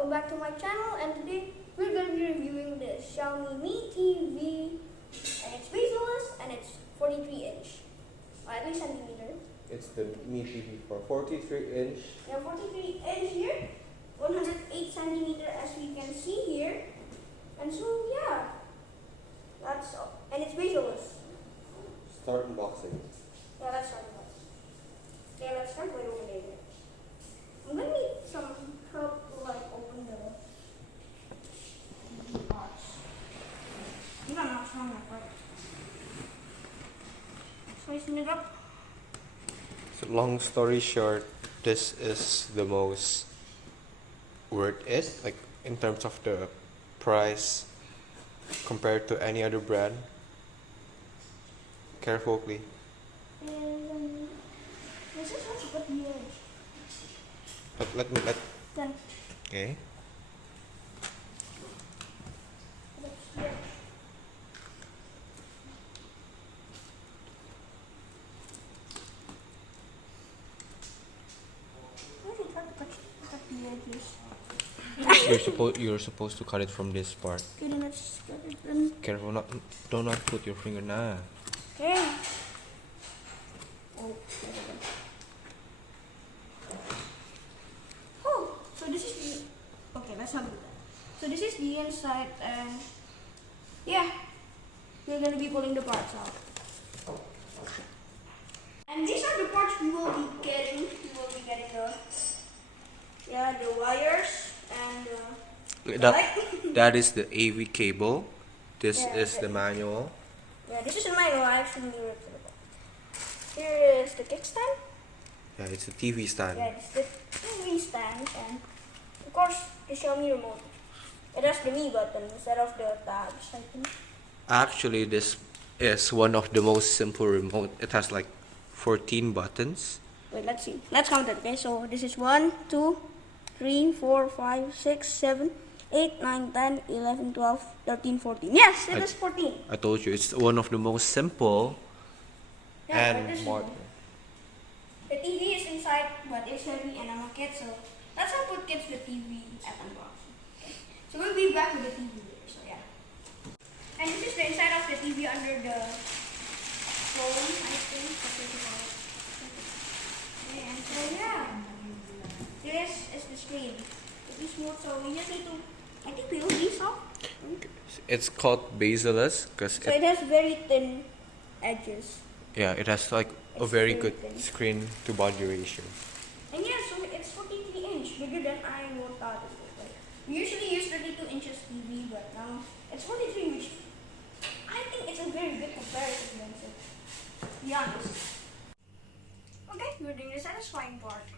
welcome back to my channel, and today we're going to be reviewing the Xiaomi Mi TV, and it's bezel-less and it's 43-inch, 3 centimeter. It's the Mi TV for 43-inch. Yeah, 43-inch here, 108 centimeter as we can see here, and so yeah, that's all. And it's bezel-less. Start unboxing. Yeah, let's start with that. Okay, let's start by opening it. I'm gonna need some help to like open the parts. I think I'm not strong enough, right? Slicing it up. So long story short, this is the most worth it, like in terms of the price compared to any other brand. Careful, please. And this is what's got the edge. Let me. Then Okay. that's the edge. Really hard to cut the edges. You're supposed to cut it from this part. Okay, then let's cut it then. Careful, do not put your finger na. Okay. Oh, oh, so this is the. Okay, let's not do that. So this is the inside, and yeah, we're gonna be pulling the parts out. And these are the parts we will be getting. We will be getting the wires and the light. That is the AV cable. This Yeah, is the manual. Yeah, this is in manual. I actually ripped it apart. Here is the kickstand. Yeah, it's a TV stand. Yeah, it's the TV stand, and of course the Xiaomi remote. It has the Mi button instead of the tabs, I think. Actually, this is one of the most simple remote. It has like 14 buttons. Wait, let's see. Let's count it. Okay, so this is 1, 2, 3, 4, 5, 6, 7, 8, 9, 10, 11, 12, 13, 14. Yes, it is 14. I told you, it's one of the most simple Yeah, but and this is modern. the TV is inside, but it's heavy, and I'm a kid, so let's not put kids with TV at unboxing. Okay. So we'll be back with the TV later. So yeah. And this is the inside of the TV under the phone, I think. That's what you call it. Okay, and so yeah, this is the screen. It is smooth, so we just need to. I think we will these off. It's called bezel-less because So it has very thin edges. yeah, it has like a It's very very good thin. screen to body ratio. And yeah, so it's 43-inch, bigger than I thought it was. Like, we usually use 32 inches TV, but now it's 43, which I think it's a very good comparison, to be honest. Okay, we're doing the satisfying part.